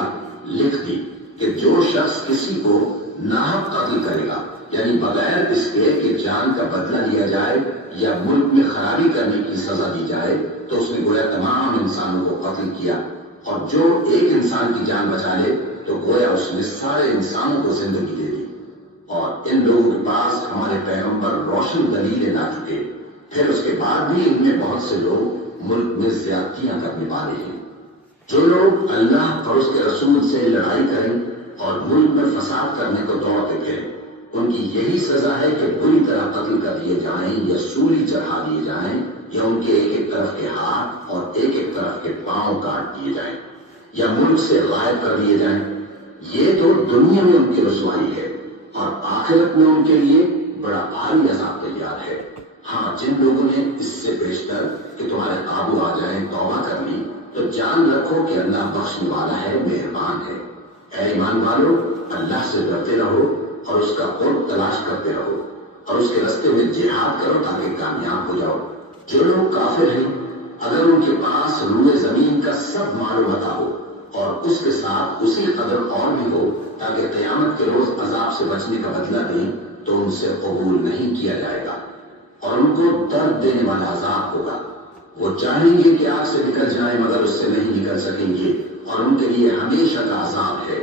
بات لکھ دی کہ جو شخص کسی کو ناحق قتل کرے گا، یعنی بغیر اس کے کہ جان کا بدلہ لیا جائے یا ملک میں خرابی کرنے کی سزا دی جائے، تو اس نے گویا تمام انسانوں کو قتل کیا، اور جو ایک انسان کی جان بچا لے تو گویا اس نے سارے انسانوں کو زندگی دے دی۔ اور ان لوگوں کے پاس ہمارے پیغمبر روشن دلیلیں لا چکے، پھر اس کے بعد بھی ان میں بہت سے لوگ ملک میں زیادتیاں کرنے والے ہیں۔ جو لوگ اللہ اور اس کے رسول سے لڑائی کریں اور ملک میں فساد کرنے کو دوڑتے پھریں، ان کی یہی سزا ہے کہ بری طرح قتل کر دیے جائیں یا سولی چڑھا دیے جائیں، یا ان کے ایک ایک طرف کے ہاتھ اور ایک ایک طرف کے پاؤں کاٹ دیے جائیں، یا ملک سے غائب کر دیے جائیں۔ یہ تو دنیا میں ان کی رسوائی ہے، اور آخرت میں ان کے لیے بڑا بھاری عذاب تیار ہے۔ ہاں، جن لوگوں نے اس سے بیشتر کہ تمہارے قابو آ جائیں توبہ کر لی، تو جان رکھو کہ اللہ بخشنے والا ہے، مہربان ہے۔ اے ایمان والو، اللہ سے ڈرتے رہو اور اس کا قرب تلاش کرتے رہو، اور اس کے راستے میں جہاد کرو تاکہ کامیاب ہو جاؤ۔ جو لوگ کافر ہیں، اگر ان کے پاس روئے زمین کا سب مال و متاع ہو اور اس کے ساتھ اسی قدر اور بھی ہو تاکہ قیامت کے روز عذاب سے بچنے کا بدلہ دیں، تو ان سے قبول نہیں کیا جائے گا، اور ان کو درد دینے والا عذاب ہوگا۔ وہ چاہیں گے کہ آگ سے نکل جائیں مگر اس سے نہیں نکل سکیں گے، اور ان کے لیے ہمیشہ کا عذاب ہے۔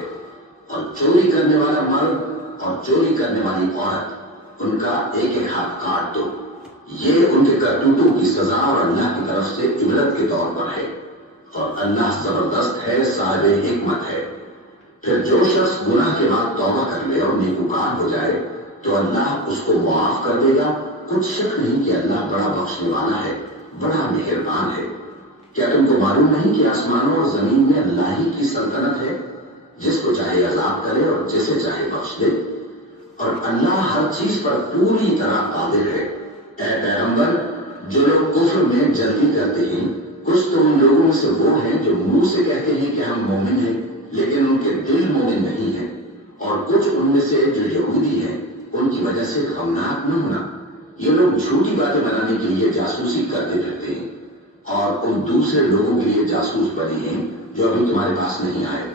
اور چوری کرنے والا مرد اور چوری کرنے والی عورت، ان کا ایک ایک ہاتھ کاٹ دو۔ یہ ان کے کرتوتوں کی سزا اور اللہ کی طرف سے عبرت کے طور پر ہے، اور اللہ زبردست ہے، صاحب حکمت ہے۔ پھر جو شخص گناہ کے بعد توبہ کر لے اور نیکوکار ہو جائے تو اللہ اس کو معاف کر دے گا۔ کچھ شک نہیں کہ اللہ بڑا بخشنے والا ہے، بڑا مہربان ہے۔ کیا تم کو معلوم نہیں کہ آسمانوں اور زمین میں اللہ ہی کی سلطنت ہے، جس کو چاہے عذاب کرے اور جسے چاہے بخش دے، اور اللہ ہر چیز پر پوری طرح قادر ہے۔ اے پیغمبر، جو لوگ کفر میں جلدی کرتے ہیں، کچھ تو ان لوگوں میں سے وہ ہیں جو منہ سے کہتے ہیں کہ ہم مومن ہیں لیکن ان کے دل مومن نہیں ہیں، اور کچھ ان میں سے جو یہودی ہیں، ان کی وجہ سے غمناک نہ ہونا۔ یہ لوگ جھوٹی باتیں بنانے کے لیے جاسوسی کرتے پھرتے ہیں، اور ان دوسرے لوگوں کے لیے جاسوس بنے ہیں جو ابھی تمہارے پاس نہیں آئے۔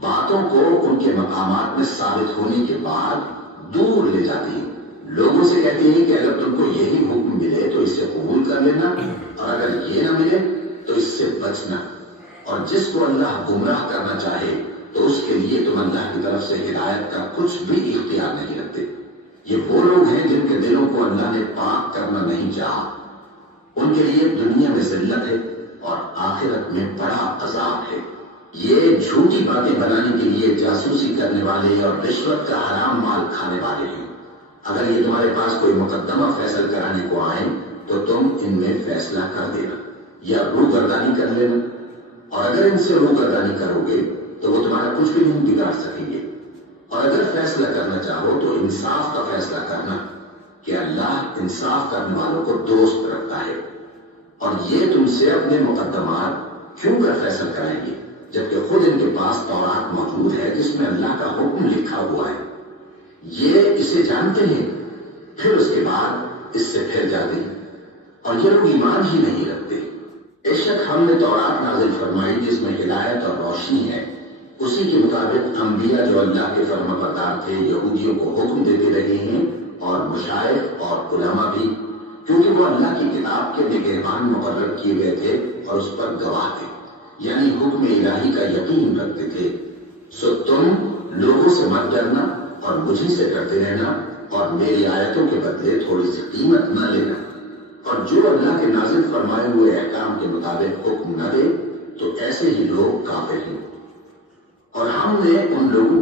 باتوں کو ان کے مقامات میں ثابت ہونے کے بعد دور لے جاتے ہیں، لوگوں سے کہتے ہیں کہ اگر تم کو یہی حکم ملے تو اسے قبول کر لینا، اور اگر یہ نہ ملے تو اس سے بچنا، اور جس کو اللہ گمراہ کرنا چاہے تو اس کے لیے تم اللہ کی طرف سے ہدایت کا کچھ بھی اختیار نہیں رکھتے۔ یہ وہ لوگ ہیں جن کے دلوں کو اللہ نے پاک کرنا نہیں چاہا، ان کے لیے دنیا میں ذلت ہے اور آخرت میں بڑا عذاب ہے۔ یہ جھوٹی باتیں بنانے کے لیے جاسوسی کرنے والے اور رشوت کا حرام مال کھانے والے ہیں۔ اگر یہ تمہارے پاس کوئی مقدمہ فیصل کرانے کو آئیں تو تم ان میں فیصلہ کر دینا یا روگردانی کر لینا، اور اگر ان سے روگردانی کرو گے تو وہ تمہارا کچھ بھی نہیں بگاڑ سکیں گے۔ اور اگر فیصلہ کرنا چاہو تو انصاف کا فیصلہ کرنا، کہ اللہ انصاف کرنے والوں کو دوست رکھتا ہے۔ اور یہ تم سے اپنے مقدمات کیوں کر فیصل کرائیں گے جبکہ خود ان کے پاس تورات موجود ہے جس میں اللہ کا حکم لکھا ہوا ہے۔ یہ اسے جانتے ہیں، پھر اس کے بعد اس سے پھر جاتے ہیں، اور یہ لوگ ایمان ہی نہیں رکھتے۔ بے شک ہم نے تورات نازل فرمائی جس میں ہدایت اور روشنی ہے، اسی کے مطابق انبیاء جو اللہ کے فرمانبردار تھے یہودیوں کو حکم دیتے رہے ہیں، اور مشائخ اور علماء بھی، کیونکہ وہ اللہ کی کتاب کے نگہبان مقرر کیے گئے تھے اور اس پر گواہ تھے، یعنی حکم الہی کا یقین رکھتے تھے۔ سو تم لوگوں سے مت ڈرنا اور مجھے سے ڈرتے رہنا، اور میری آیتوں کے بدلے تھوڑی سی قیمت نہ لینا، اور جو اللہ کے نازل فرمائے ہوئے احکام کے مطابق حکم نہ دے تو ایسے ہی لوگ کافر ہیں۔ اور ہم نے ان لوگوں